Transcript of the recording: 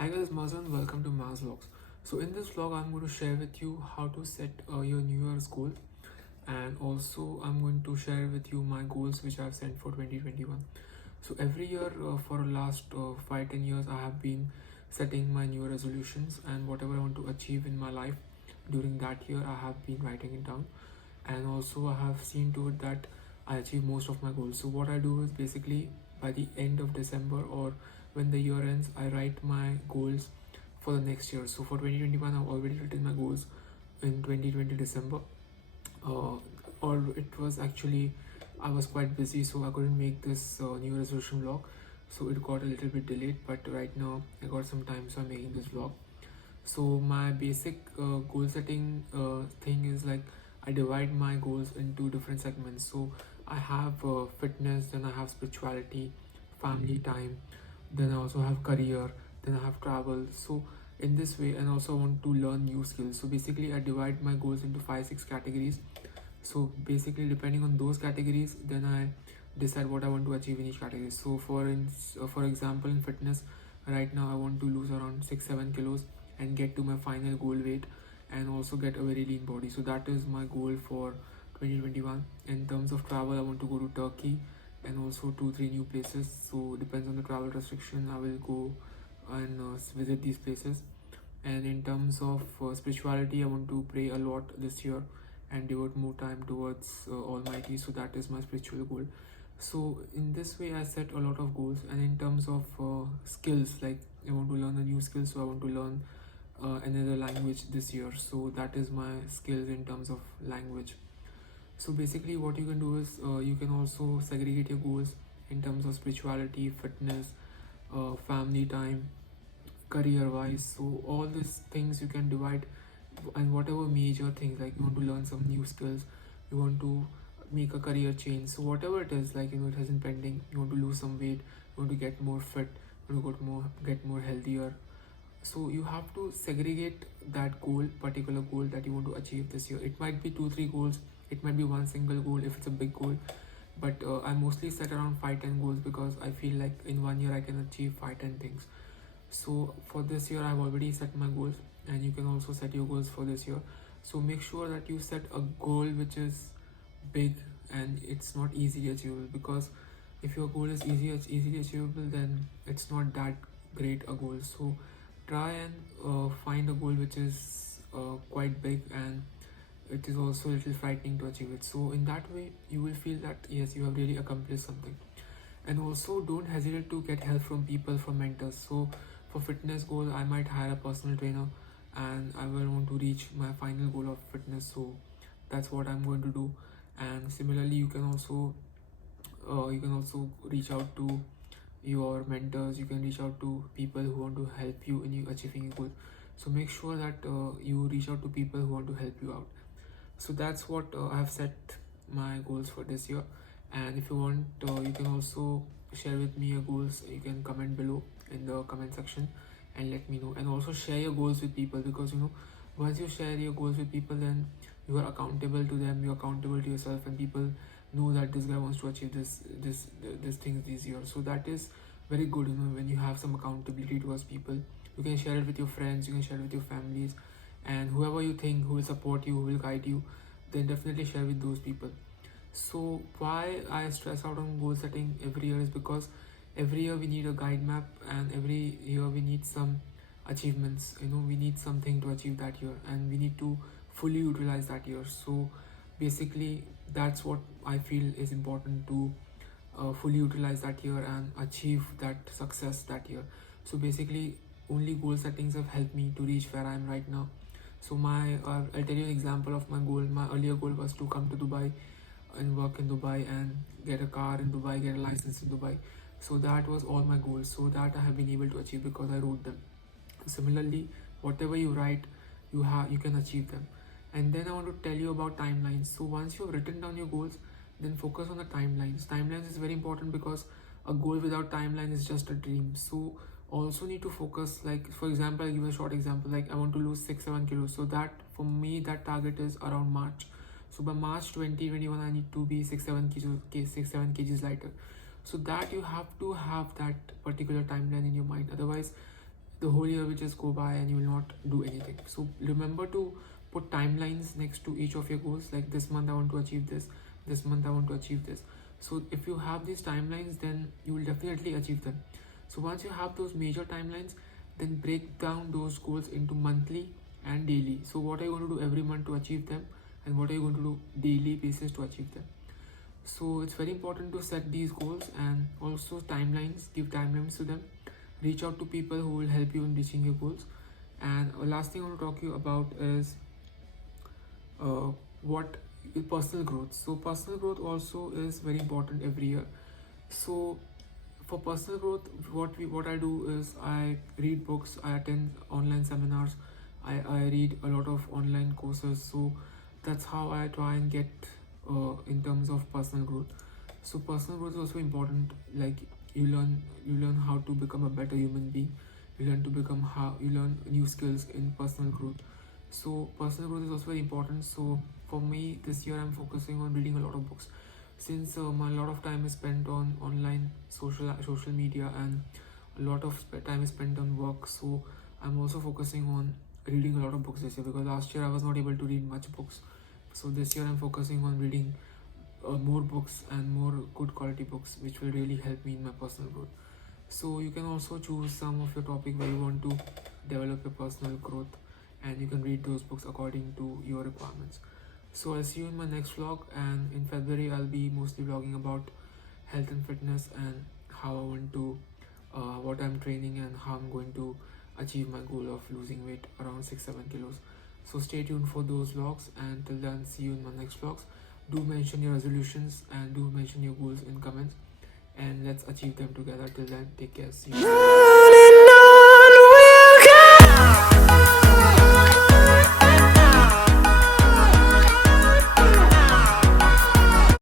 Hi guys, Mazan. Welcome to Maz Vlogs. So in this vlog, I'm going to share with you how to set your New Year's goal, and also I'm going to share with you my goals which I've set for 2021. So every year for the last 5-10 years, I have been setting my New Year resolutions and whatever I want to achieve in my life during that year, I have been writing it down, and also I have seen to it that I achieve most of my goals. So what I do is basically by the end of December or when the year ends, I write my goals for the next year. So for 2021, I've already written my goals in 2020 December. Uh, or it was actually I was quite busy, so I couldn't make this new resolution vlog. So it got a little bit delayed, but right now I got some time, so I'm making this vlog. So my basic goal setting thing is like I divide my goals into different segments. So I have fitness, then I have spirituality, family time, then I also have career, then I have travel. So in this way, and also I want to learn new skills. So basically I divide my goals into 5-6 categories. So basically depending on those categories, then I decide what I want to achieve in each category. So for example, in fitness, right now I want to lose around 6-7 kilos and get to my final goal weight, and also get a very lean body. So that is my goal for 2021. In terms of travel, I want to go to Turkey and also 2-3 new places. So depends on the travel restriction, I will go and visit these places. And in terms of spirituality, I want to pray a lot this year and devote more time towards Almighty. So that is my spiritual goal. So in this way, I set a lot of goals. And in terms of skills, like I want to learn a new skill, so I want to learn another language this year. So that is my skills in terms of language. So basically, what you can do is you can also segregate your goals in terms of spirituality, fitness, family time, career wise. So all these things you can divide, and whatever major things, like you want to learn some new skills, you want to make a career change, so whatever it is, like it has been pending, you want to lose some weight, you want to get more fit, you want to get more healthier. So you have to segregate that goal, particular goal that you want to achieve this year. It might be 2-3 goals, it might be one single goal if it's a big goal, but I mostly set around 5-10 goals because I feel like in one year I can achieve 5-10 things. So for this year I've already set my goals, and you can also set your goals for this year. So make sure that you set a goal which is big and it's not easily achievable, because if your goal is easily achievable, then it's not that great a goal. So try and find a goal which is quite big, and it is also a little frightening to achieve it. So in that way you will feel that yes, you have really accomplished something. And also don't hesitate to get help from people, from mentors. So for fitness goal, I might hire a personal trainer, and I will want to reach my final goal of fitness. So that's what I'm going to do. And similarly, you can also reach out to your mentors. You can reach out to people who want to help you in you achieving your goal. So make sure that you reach out to people who want to help you out. So that's what I have set my goals for this year. And if you want, you can also share with me your goals. You can comment below in the comment section and let me know. And also share your goals with people, because once you share your goals with people, then you are accountable to them, you're accountable to yourself, and people know that this guy wants to achieve this thing this year. So that is very good, when you have some accountability towards people. You can share it with your friends, you can share it with your families, and whoever you think who will support you, who will guide you, then definitely share with those people. So why I stress out on goal setting every year is because every year we need a guide map, and every year we need some achievements. We need something to achieve that year, and we need to fully utilize that year. So basically that's what I feel is important, to fully utilize that year and achieve that success that year. So basically only goal settings have helped me to reach where I am right now. So I'll tell you an example of my goal. My earlier goal was to come to Dubai and work in Dubai and get a car in Dubai, get a license in Dubai. So that was all my goals. So that I have been able to achieve because I wrote them. Similarly, whatever you write, you can achieve them. And then I want to tell you about timelines. So once you've written down your goals, then focus on the timelines. Timelines is very important, because a goal without timeline is just a dream. So also need to focus, like for example, I'll give a short example, like I want to lose 6-7 kilos. So that for me, that target is around March. So by March 2021 I need to be 6-7 kgs lighter. So that you have to have that particular timeline in your mind. Otherwise the whole year will just go by and you will not do anything. So remember to put timelines next to each of your goals, like this month I want to achieve this month I want to achieve this. So if you have these timelines, then you will definitely achieve them. So once you have those major timelines, then break down those goals into monthly and daily. So what are you going to do every month to achieve them, and what are you going to do daily basis to achieve them? So it's very important to set these goals, and also timelines, give timelines to them. Reach out to people who will help you in reaching your goals. And last thing I want to talk to you about is what personal growth. So personal growth also is very important every year. So for personal growth, what I do is I read books, I attend online seminars, I read a lot of online courses. So that's how I try and get in terms of personal growth. So personal growth is also important. Like you learn how to become a better human being. You learn new skills in personal growth. So personal growth is also very important. So for me this year I'm focusing on reading a lot of books, since my lot of time is spent on online social media, and a lot of time is spent on work. So I'm also focusing on reading a lot of books this year, because last year I was not able to read much books. So this year I'm focusing on reading more books and more good quality books, which will really help me in my personal growth. So you can also choose some of your topic where you want to develop your personal growth, and you can read those books according to your requirements. So I'll see you in my next vlog, and in February I'll be mostly vlogging about health and fitness, and how I want to what I'm training, and how I'm going to achieve my goal of losing weight around 6-7 kilos. So stay tuned for those vlogs, and till then, see you in my next vlogs. Do mention your resolutions and do mention your goals in comments, and let's achieve them together. Till then, take care. See you.